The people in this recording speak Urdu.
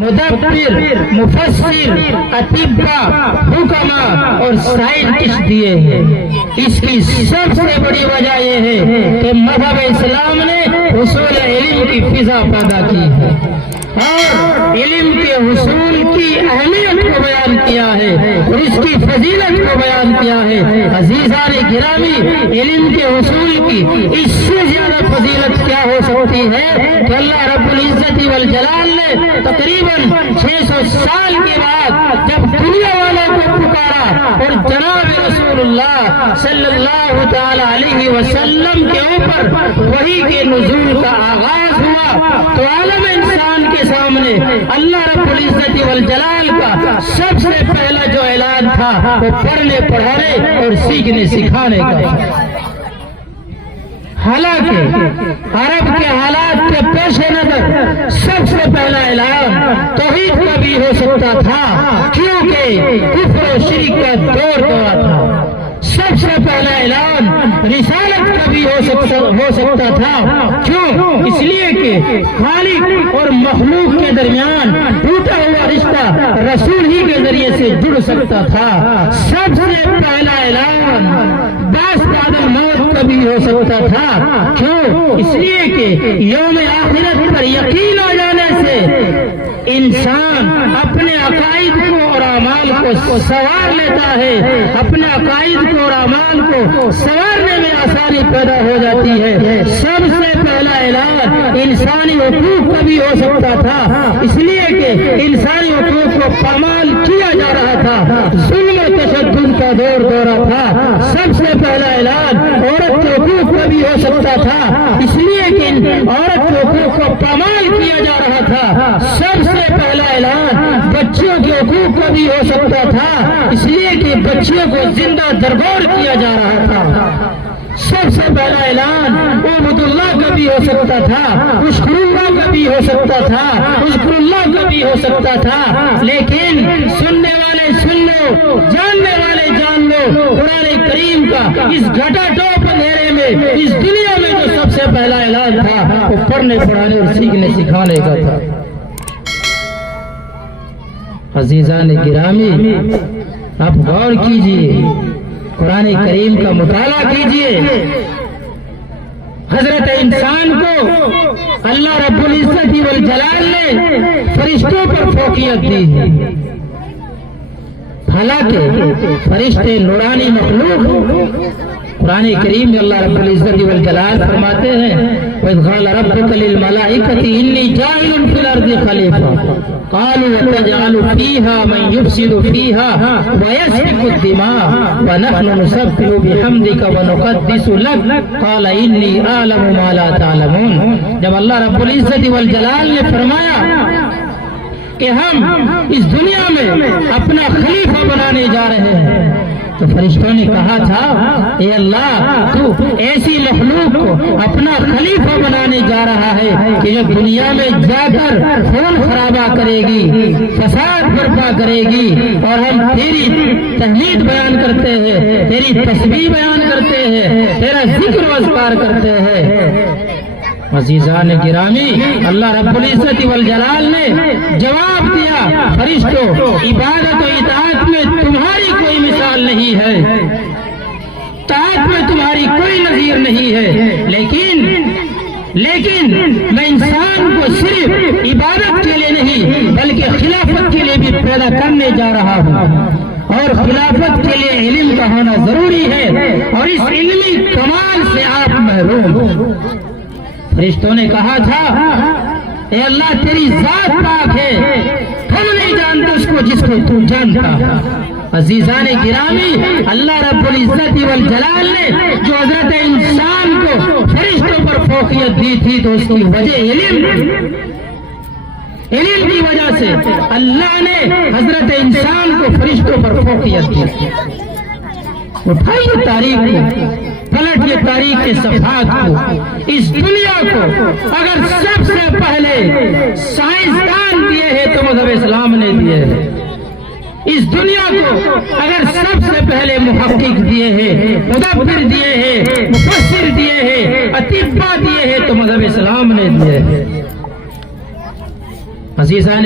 مدبر، مفسر، اطباء، حکما اور سائنٹسٹ دیے ہیں۔ اس کی سب سے بڑی وجہ یہ ہے کہ مذہب اسلام نے حصول علم کی فضا پیدا کی ہے اور علم کے حصول کی اہمیت کو بیان کیا ہے اور اس کی فضیلت کو بیان کیا ہے۔ عزیزان گرامی، علم کے حصول کی اس سے زیادہ فضیلت کیا ہو سکتی ہے کہ اللہ رب العزت والجلال نے تقریباً 600 سال کے بعد جب دنیا والوں کو پکارا اور جناب رسول اللہ صلی اللہ تعالی علیہ وسلم کے اوپر وحی کے نزول کا آغاز ہوا تو عالم انسان کے سامنے اللہ رب العزت والجلال کا سب سے پہلا جو اعلان تھا وہ پڑھنے پڑھانے اور سیکھنے سکھانے کا تھا۔ حالانکہ عرب کے حالات کے پیش نظر سب سے پہلا اعلان توحید کا بھی ہو سکتا تھا، کیونکہ کفر و شرک کا دور گیا تھا۔ سب سے پہلا اعلان رسالت کا بھی ہو سکتا تھا، کیوں؟ اس لیے کہ خالق اور مخلوق کے درمیان ٹوٹا ہوا رشتہ رسول ہی کے ذریعے سے جڑ سکتا تھا۔ سب سے پہلا اعلان بعد الموت کا بھی ہو سکتا تھا، کیوں؟ اس لیے کہ یوم آخرت پر یقین آ جانے سے انسان اپنے عقائد کو اور اعمال کو سنوار لیتا ہے، اپنے عقائد کو اور اعمال کو سنوارنے میں آسانی پیدا ہو جاتی ہے۔ سب سے پہلا اعلان انسانی حقوق کا بھی ہو سکتا تھا، اس لیے کہ انسانی حقوق کو پامال کیا جا رہا تھا، ظلم و تشدد کا دور دورہ تھا۔ سب سے پہلا اعلان عورت کے حقوق کا بھی ہو سکتا تھا، اس لیے کہ عورت کے حقوق کو پامال کیا جا رہا تھا۔ سب سے پہلا اعلان بچوں کے حقوق کا بھی ہو سکتا تھا، اس لیے کہ بچوں کو زندہ درگور کیا جا رہا تھا۔ سب سے پہلا اعلان عبد اللہ کا بھی ہو سکتا تھا، اشکر اللہ کا بھی ہو سکتا تھا، اشکر اللہ کا بھی ہو سکتا تھا، لیکن سننے والے سن لو، جاننے والے جان لو، قرآن کریم کا اس گھٹا ٹوپ اندھیرے میں اس دنیا میں جو سب سے پہلا اعلان تھا وہ پڑھنے پڑھانے اور سیکھنے سکھانے کا تھا۔ عزیزان گرامی، آپ غور کیجئے، قرآن کریم کا مطالعہ کیجئے۔ حضرت انسان کو اللہ رب العزت والجلال نے فرشتوں پر فوقیت دی ہے، حالانکہ فرشتے نورانی مخلوق۔ قرآن کریم میں اللہ رب العزت والجلال فرماتے ہیں وَإِذْ قَالَ رَبُّكَ لِلْمَلَائِكَةِ إِنِّي جَاعِلٌ فِي الْأَرْضِ خَلِيفَةً قَالُوا وَتَجْعَلُ فِيهَا مَن يُفْسِدُ فِيهَا وَيَسْفِكُ الدِّمَاءَ وَنَحْنُ نُسَبِّحُ بِحَمْدِكَ وَنُقَدِّسُ لَكَ قَالَ إِنِّي أَعْلَمُ مَا لَا تَعْلَمُونَ۔ جب اللہ رب العزت والجلال نے فرمایا کہ ہم اس دنیا میں اپنا خلیفہ بنانے جا رہے ہیں تو فرشتوں نے کہا تھا اے اللہ تو ایسی مخلوق کو اپنا خلیفہ بنانے جا رہا ہے کہ جو دنیا میں جا کر خون خرابہ کرے گی، فساد برپا کرے گی، اور ہم تیری تحمید بیان کرتے ہیں، تیری تسبیح بیان کرتے ہیں، تیرا ذکر و اذکار کرتے ہیں۔ عزیزان گرامی، اللہ رب العزت والجلال نے جواب دیا فرشتوں، عبادت و اطاعت میں تمہاری کوئی مثال نہیں ہے، طاعت میں تمہاری کوئی نظیر نہیں ہے، لیکن میں انسان کو صرف عبادت کے لیے نہیں بلکہ خلافت کے لیے بھی پیدا کرنے جا رہا ہوں، اور خلافت کے لیے علم کا ہونا ضروری ہے، اور اس علمی کمال سے آپ محروم ہو۔ فرشتوں نے کہا تھا اے اللہ تیری ذات پاک ہے، ہم نہیں جانتے اس کو جس کو تو جانتا ہے۔ عزیزان گرامی، اللہ رب العزت والجلال نے جو حضرت انسان کو فرشتوں پر فوقیت دی تھی تو اس کی وجہ علم کی وجہ سے اللہ نے حضرت انسان کو فرشتوں پر فوقیت دی تھی۔ اٹھائیے تاریخ کو، پلٹ یہ تاریخ کے صفحات کو، اس دنیا کو اگر سب سے پہلے سائنسدان دیے ہیں تو مذہب اسلام نے دیے ہیں، اس دنیا کو اگر سب سے پہلے محقق دیے ہیں، مدبر دیے ہیں، مفسر دیے ہیں، اطباء دیے ہیں تو مذہب اسلام نے دیے ہیں۔ عزیزان